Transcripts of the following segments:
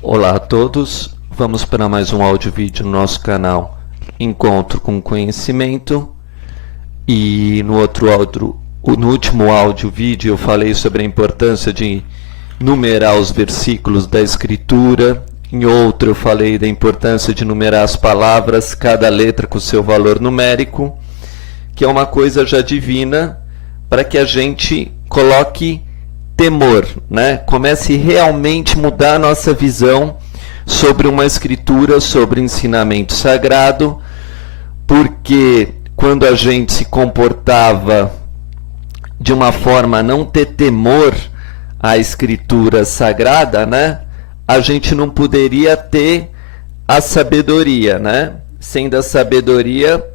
Olá a todos, vamos para mais um áudio vídeo no nosso canal Encontro com Conhecimento. E no último áudio vídeo eu falei sobre a importância de numerar os versículos da Escritura. Em outro eu falei da importância de numerar as palavras, cada letra com seu valor numérico, que é uma coisa já divina, para que a gente coloque temor, né? Comece realmente a mudar a nossa visão sobre uma escritura, sobre ensinamento sagrado, porque quando a gente se comportava de uma forma a não ter temor à escritura sagrada, né? A gente não poderia ter a sabedoria, né? Sendo a sabedoria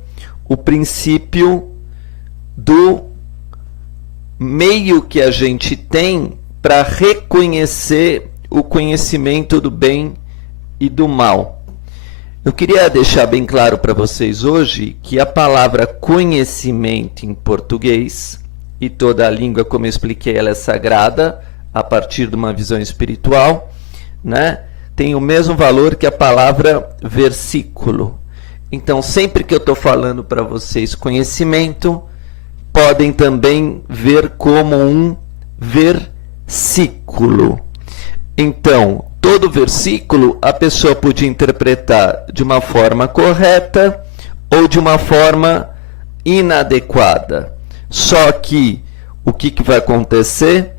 o princípio do meio que a gente tem para reconhecer o conhecimento do bem e do mal. Eu queria deixar bem claro para vocês hoje que a palavra conhecimento em português, e toda a língua, como eu expliquei, ela é sagrada a partir de uma visão espiritual, né? Tem o mesmo valor que a palavra versículo. Então, sempre que eu estou falando para vocês conhecimento, podem também ver como um versículo. Então, todo versículo a pessoa podia interpretar de uma forma correta ou de uma forma inadequada. Só que o que vai acontecer?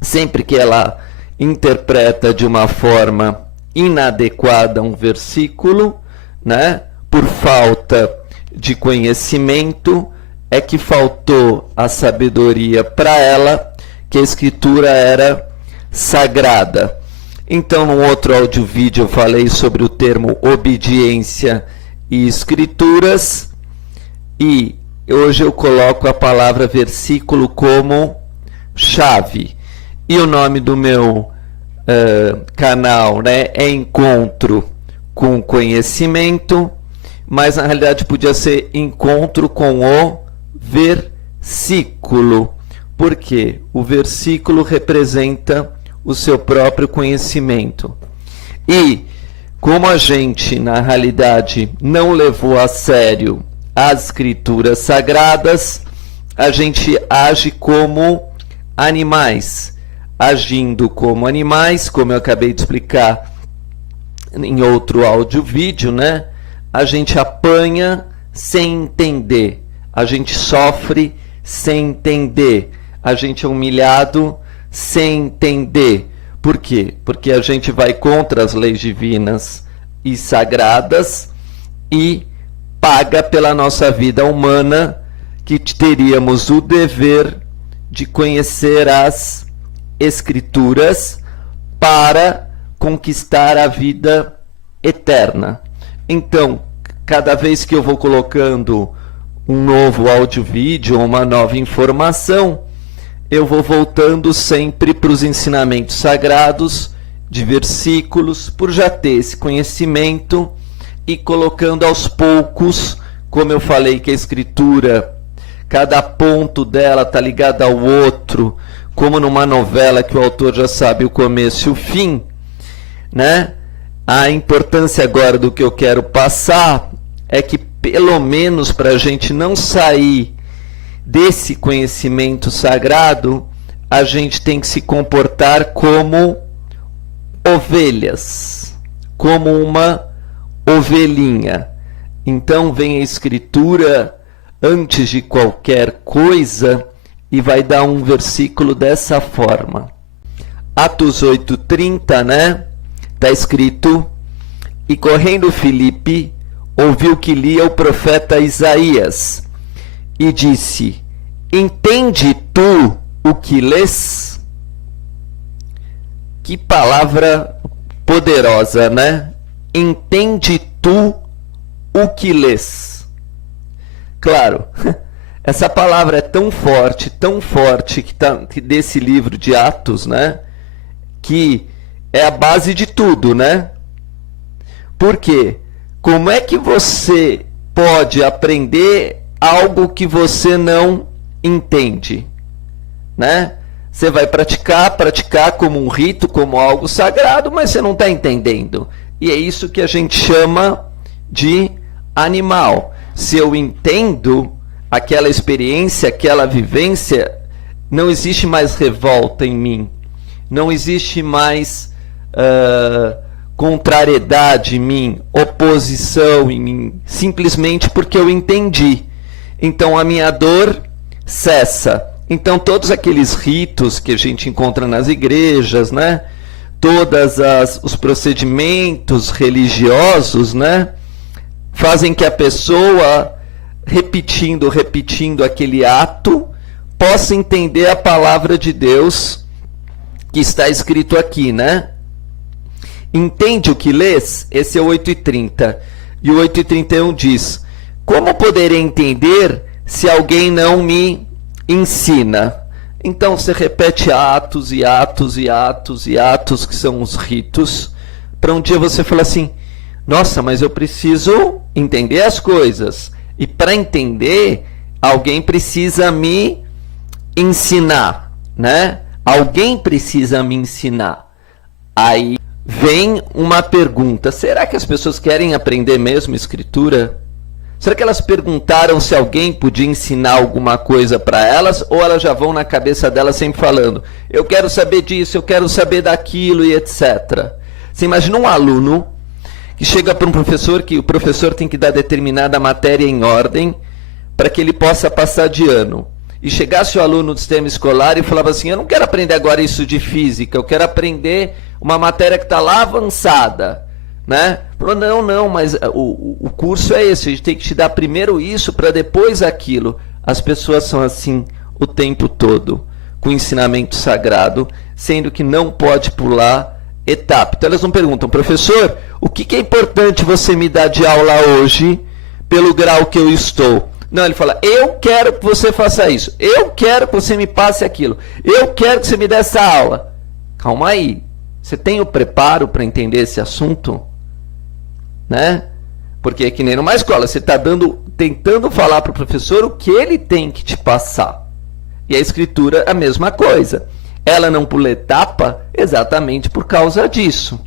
Sempre que ela interpreta de uma forma inadequada um versículo, né, por falta de conhecimento, é que faltou a sabedoria para ela, que a escritura era sagrada. Então, no outro áudio vídeo eu falei sobre o termo obediência e escrituras, e hoje eu coloco a palavra versículo como chave. E o nome do meu canal, né, é Encontro com Conhecimento, mas na realidade podia ser Encontro com o versículo, porque o versículo representa o seu próprio conhecimento. E como a gente na realidade não levou a sério as escrituras sagradas, a gente age como animais. Agindo como animais, como eu acabei de explicar em outro áudio vídeo, né? A gente apanha sem entender. A gente sofre sem entender. A gente é humilhado sem entender. Por quê? Porque a gente vai contra as leis divinas e sagradas e paga pela nossa vida humana, que teríamos o dever de conhecer as Escrituras para conquistar a vida eterna. Então, cada vez que eu vou colocando um novo áudio vídeo, uma nova informação, eu vou voltando sempre para os ensinamentos sagrados de versículos, por já ter esse conhecimento, e colocando aos poucos, como eu falei que a escritura, cada ponto dela está ligado ao outro, como numa novela que o autor já sabe o começo e o fim, né? A importância agora do que eu quero passar é que, pelo menos para a gente não sair desse conhecimento sagrado, a gente tem que se comportar como ovelhas, como uma ovelhinha. Então vem a escritura antes de qualquer coisa e vai dar um versículo dessa forma. Atos 8:30, né? Está escrito: e correndo Filipe, ouviu que lia o profeta Isaías, e disse: entende tu o que lês? Que palavra poderosa, né? Entende tu o que lês? Claro, essa palavra é tão forte que tá desse livro de Atos, né? Que é a base de tudo, né? Por quê? Como é que você pode aprender algo que você não entende, né? Você vai praticar como um rito, como algo sagrado, mas você não está entendendo. E é isso que a gente chama de animal. Se eu entendo aquela experiência, aquela vivência, não existe mais revolta em mim. Não existe mais contrariedade em mim, oposição em mim, simplesmente porque eu entendi. Então a minha dor cessa. Então todos aqueles ritos que a gente encontra nas igrejas, né? Todos os procedimentos religiosos, né? Fazem que a pessoa, repetindo aquele ato, possa entender a palavra de Deus que está escrito aqui, né? Entende o que lês? Esse é o 8:30. E o 8:31 diz: como poderei entender se alguém não me ensina? Então você repete atos e atos e atos e atos, que são os ritos, para um dia você falar assim: nossa, mas eu preciso entender as coisas. E para entender, alguém precisa me ensinar, né? Alguém precisa me ensinar. Aí vem uma pergunta: será que as pessoas querem aprender mesmo escritura? Será que elas perguntaram se alguém podia ensinar alguma coisa para elas? Ou elas já vão na cabeça delas sempre falando: eu quero saber disso, eu quero saber daquilo e etc. Você imagina um aluno que chega para um professor, que o professor tem que dar determinada matéria em ordem para que ele possa passar de ano. E chegasse o aluno do sistema escolar e falava assim: eu não quero aprender agora isso de física, eu quero aprender uma matéria que está lá avançada, né? Falou: não, mas o curso é esse, a gente tem que te dar primeiro isso para depois aquilo. As pessoas são assim o tempo todo, com o ensinamento sagrado, sendo que não pode pular etapa. Então elas não perguntam: professor, o que é importante você me dar de aula hoje pelo grau que eu estou? Não, ele fala: eu quero que você faça isso, eu quero que você me passe aquilo, eu quero que você me dê essa aula. Calma aí, você tem o preparo para entender esse assunto? Né? Porque é que nem numa escola, você está tentando falar para o professor o que ele tem que te passar. E a escritura a mesma coisa. Ela não pula etapa exatamente por causa disso.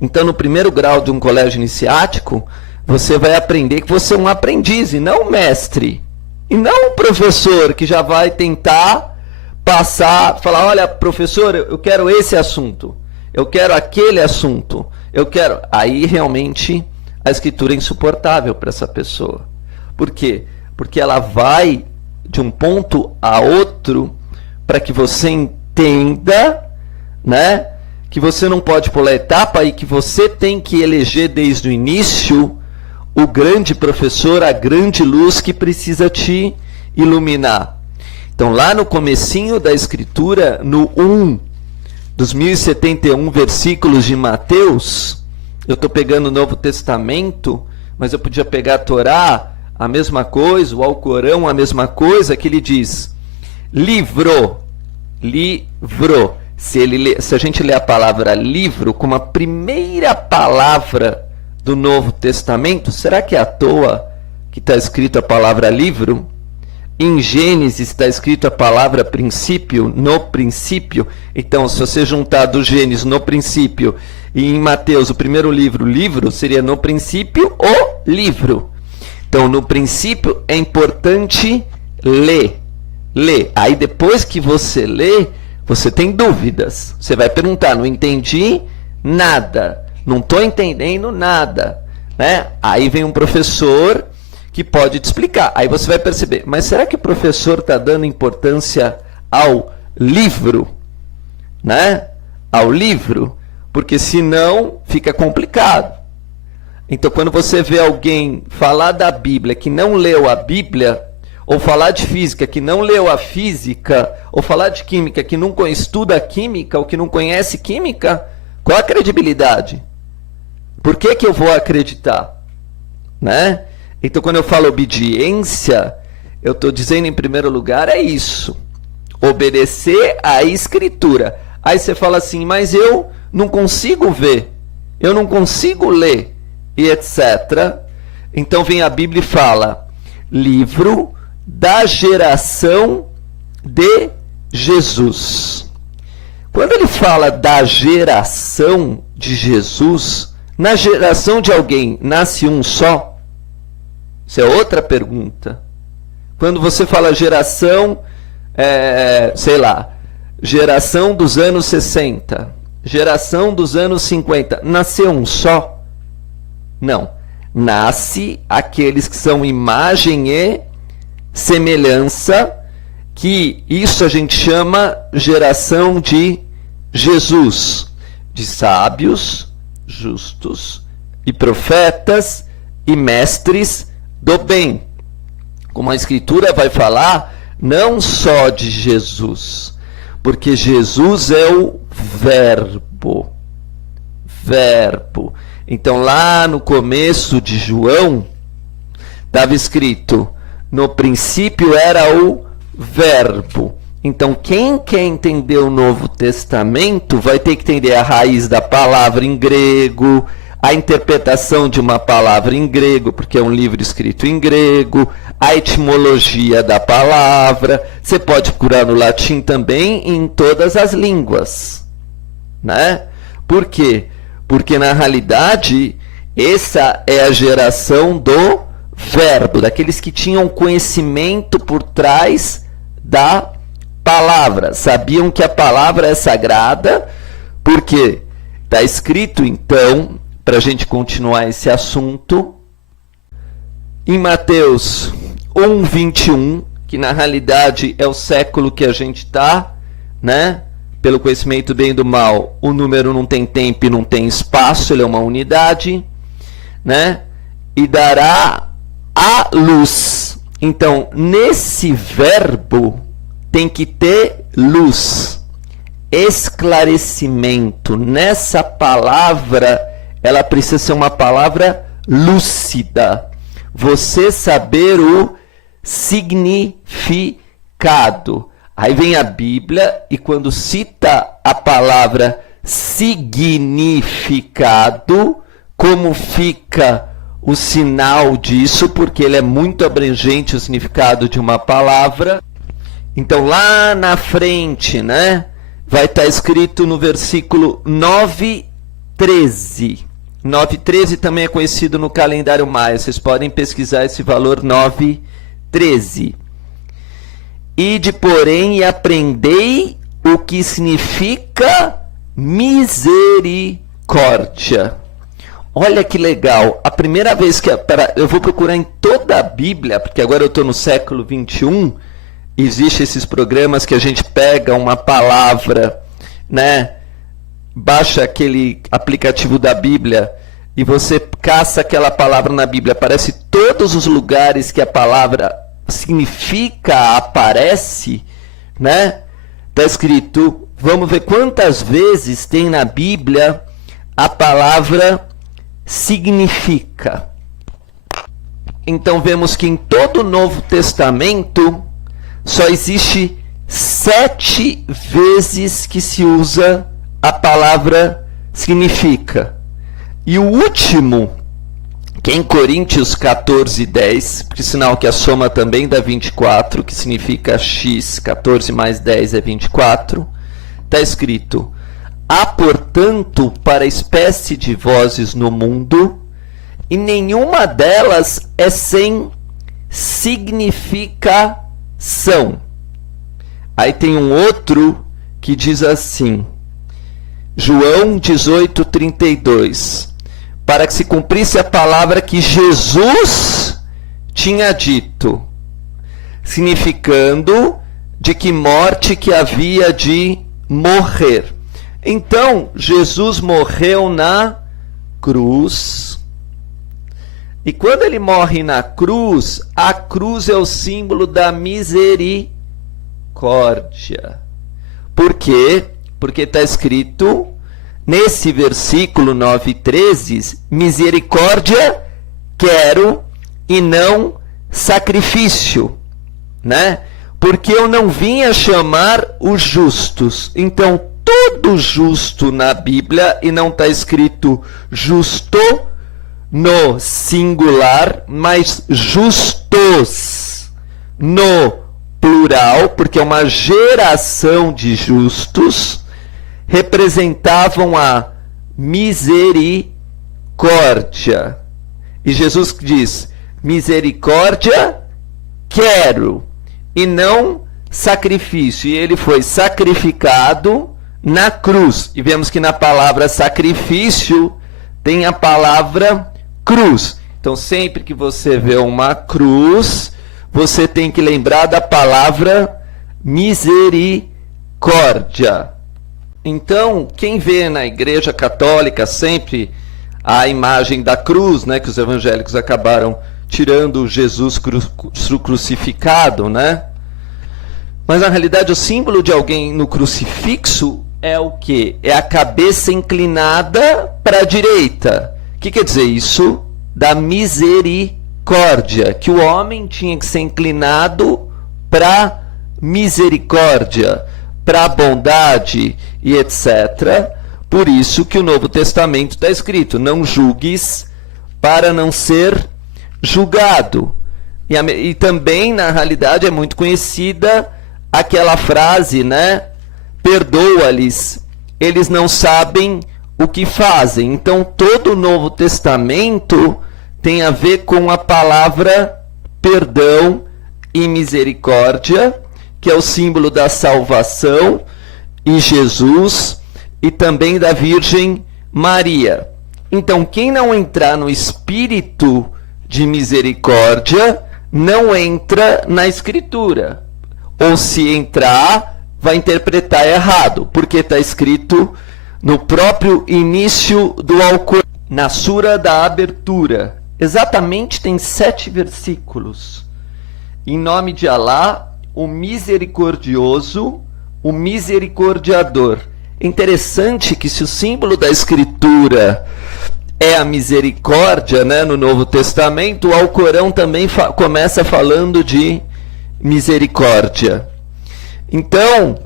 Então, no primeiro grau de um colégio iniciático, você vai aprender que você é um aprendiz e não um mestre. E não um professor que já vai tentar passar, falar: olha, professor, eu quero esse assunto, eu quero aquele assunto, eu quero... Aí, realmente, a escritura é insuportável para essa pessoa. Por quê? Porque ela vai de um ponto a outro para que você entenda, né, que você não pode pular etapa e que você tem que eleger desde o início o grande professor, a grande luz que precisa te iluminar. Então, lá no comecinho da escritura, no 1 dos 1071 versículos de Mateus, eu estou pegando o Novo Testamento, mas eu podia pegar a Torá, a mesma coisa, o Alcorão, a mesma coisa, que ele diz: livro. Se a gente lê a palavra livro como a primeira palavra do Novo Testamento, será que é à toa que está escrito a palavra livro? Em Gênesis está escrito a palavra princípio, no princípio. Então, se você juntar do Gênesis, no princípio, e em Mateus, o primeiro livro, seria no princípio, o livro. Então, no princípio, é importante ler. Aí, depois que você lê, você tem dúvidas. Você vai perguntar: não entendi nada, não estou entendendo nada, né? Aí vem um professor que pode te explicar. Aí você vai perceber: mas será que o professor está dando importância ao livro? Né? Ao livro? Porque senão fica complicado. Então, quando você vê alguém falar da Bíblia que não leu a Bíblia, ou falar de física que não leu a física, ou falar de química que não estuda química, ou que não conhece química, qual a credibilidade? Por que eu vou acreditar? Né? Então, quando eu falo obediência, eu estou dizendo, em primeiro lugar, é isso: obedecer à escritura. Aí você fala assim: mas eu não consigo ver, eu não consigo ler, e etc. Então vem a Bíblia e fala: livro da geração de Jesus. Quando ele fala da geração de Jesus, na geração de alguém nasce um só? Isso é outra pergunta. Quando você fala geração, sei lá, geração dos anos 60, geração dos anos 50, nasceu um só? Não. Nasce aqueles que são imagem e semelhança, que isso a gente chama geração de Jesus, de sábios, justos e profetas e mestres do bem. Como a Escritura vai falar, não só de Jesus, porque Jesus é o Verbo. Verbo. Então, lá no começo de João, estava escrito, no princípio era o Verbo. Então, quem quer entender o Novo Testamento vai ter que entender a raiz da palavra em grego, a interpretação de uma palavra em grego, porque é um livro escrito em grego, a etimologia da palavra. Você pode procurar no latim também, em todas as línguas, né? Por quê? Porque, na realidade, essa é a geração do Verbo, daqueles que tinham conhecimento por trás da palavra, sabiam que a palavra é sagrada, porque está escrito, então, para a gente continuar esse assunto, em Mateus 1:21, que na realidade é o século que a gente está, né? Pelo conhecimento do bem e do mal, o número não tem tempo e não tem espaço, ele é uma unidade, né? E dará a luz. Então, nesse verbo tem que ter luz, esclarecimento. Nessa palavra, ela precisa ser uma palavra lúcida. Você saber o significado. Aí vem a Bíblia e quando cita a palavra significado, como fica o sinal disso, porque ele é muito abrangente o significado de uma palavra. Então lá na frente, né, vai estar escrito no versículo 9:13. 9:13 também é conhecido no calendário maia. Vocês podem pesquisar esse valor 9:13. Ide, porém, e aprendei o que significa misericórdia. Olha que legal. A primeira vez que eu vou procurar em toda a Bíblia, porque agora eu estou no século 21, existem esses programas que a gente pega uma palavra, né? Baixa aquele aplicativo da Bíblia e você caça aquela palavra na Bíblia. Aparece todos os lugares que a palavra significa, aparece, né? Está escrito, vamos ver quantas vezes tem na Bíblia a palavra significa. Então vemos que em todo o Novo Testamento só existe 7 vezes que se usa a palavra significa. E o último, que é em Coríntios 14:10, porque sinal que a soma também dá 24, que significa x, 14 mais 10 é 24, está escrito, há, portanto, para espécie de vozes no mundo, e nenhuma delas é sem significação. Aí tem um outro que diz assim, João 18:32, para que se cumprisse a palavra que Jesus tinha dito, significando de que morte que havia de morrer. Então, Jesus morreu na cruz. E quando ele morre na cruz, a cruz é o símbolo da misericórdia. Por quê? Porque está escrito nesse versículo 9:13, misericórdia quero e não sacrifício, né? Porque eu não vim a chamar os justos. Então, todo justo na Bíblia, e não está escrito justo no singular, mas justos no plural, porque é uma geração de justos, representavam a misericórdia. E Jesus diz: misericórdia quero, e não sacrifício. E ele foi sacrificado na cruz. E vemos que na palavra sacrifício tem a palavra cruz. Então, sempre que você vê uma cruz, você tem que lembrar da palavra misericórdia. Então, quem vê na Igreja Católica sempre a imagem da cruz, né, que os evangélicos acabaram tirando Jesus crucificado, né? Mas na realidade o símbolo de alguém no crucifixo é o quê? É a cabeça inclinada para a direita. O que quer dizer isso? Da misericórdia, que o homem tinha que ser inclinado para misericórdia, para a bondade e etc. Por isso que o Novo Testamento está escrito: não julgues para não ser julgado. E também, na realidade, é muito conhecida aquela frase, né? Perdoa-lhes, eles não sabem o que fazem. Então, todo o Novo Testamento tem a ver com a palavra perdão e misericórdia, que é o símbolo da salvação em Jesus e também da Virgem Maria. Então, quem não entrar no espírito de misericórdia não entra na Escritura. Ou se entrar, vai interpretar errado, porque está escrito no próprio início do Alcorão, na Sura da Abertura. Exatamente, tem 7 versículos. Em nome de Alá, o misericordioso, o misericordiador. É interessante que se o símbolo da Escritura é a misericórdia, né, no Novo Testamento, o Alcorão também começa falando de misericórdia. Então,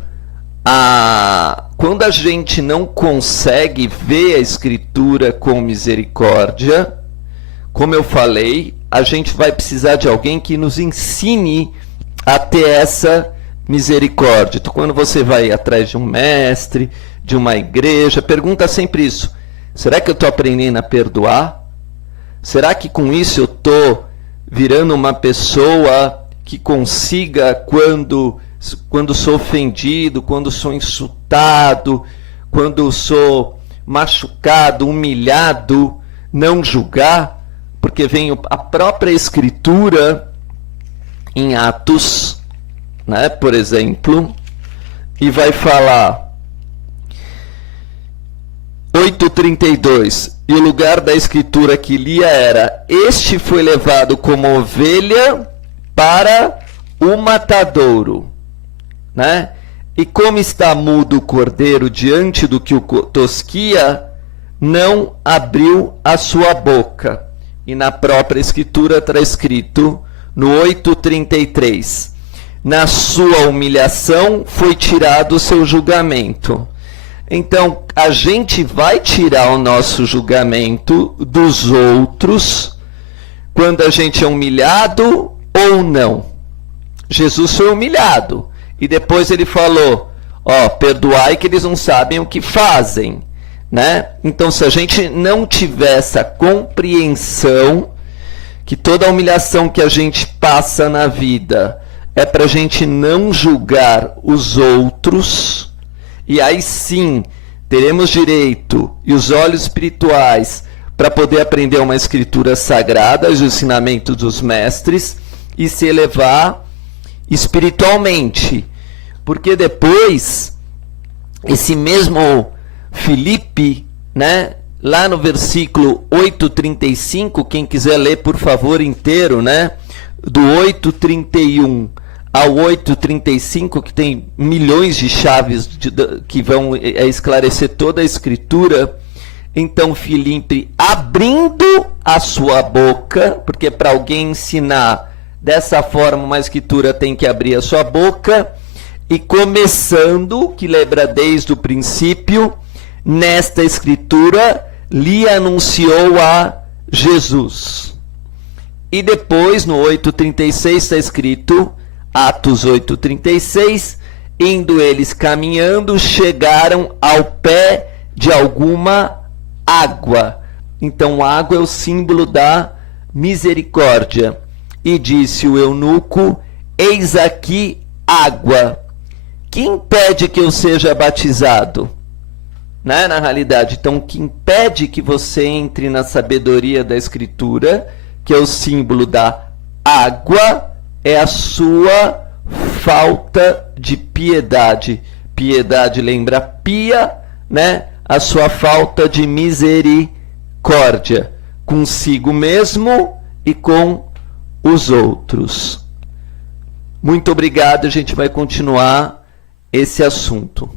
quando a gente não consegue ver a Escritura com misericórdia, como eu falei, a gente vai precisar de alguém que nos ensine a ter essa misericórdia. Então, quando você vai atrás de um mestre, de uma igreja, pergunta sempre isso: será que eu estou aprendendo a perdoar? Será que com isso eu estou virando uma pessoa que consiga, quando sou ofendido, quando sou insultado, quando sou machucado, humilhado, não julgar? Porque vem a própria Escritura em Atos, né, por exemplo, e vai falar 8:32, e o lugar da Escritura que lia era: este foi levado como ovelha para o matadouro, né? E como está mudo o cordeiro diante do que o tosquia, não abriu a sua boca. E na própria Escritura está escrito no 8:33, na sua humilhação foi tirado o seu julgamento. Então, a gente vai tirar o nosso julgamento dos outros quando a gente é humilhado ou não. Jesus foi humilhado e depois ele falou: perdoai que eles não sabem o que fazem, né? Então, se a gente não tiver essa compreensão que toda a humilhação que a gente passa na vida é para a gente não julgar os outros, e aí sim teremos direito e os olhos espirituais para poder aprender uma escritura sagrada, os ensinamentos dos mestres, e se elevar espiritualmente. Porque depois, esse mesmo Filipe, né, lá no versículo 8:35, quem quiser ler, por favor, inteiro, né, do 8:31 ao 8:35, que tem milhões de chaves que vão esclarecer toda a Escritura. Então, Filipe, abrindo a sua boca, porque para alguém ensinar dessa forma uma Escritura tem que abrir a sua boca, e começando, que lembra desde o princípio, nesta Escritura lhe anunciou a Jesus. E depois, no 8:36, está escrito: Atos 8:36, indo eles caminhando, chegaram ao pé de alguma água. Então, água é o símbolo da misericórdia. E disse o eunuco: eis aqui água. Que impede que eu seja batizado? Né? Na realidade, então, o que impede que você entre na sabedoria da Escritura, que é o símbolo da água, é a sua falta de piedade. Piedade lembra pia, né? A sua falta de misericórdia consigo mesmo e com os outros. Muito obrigado, a gente vai continuar esse assunto.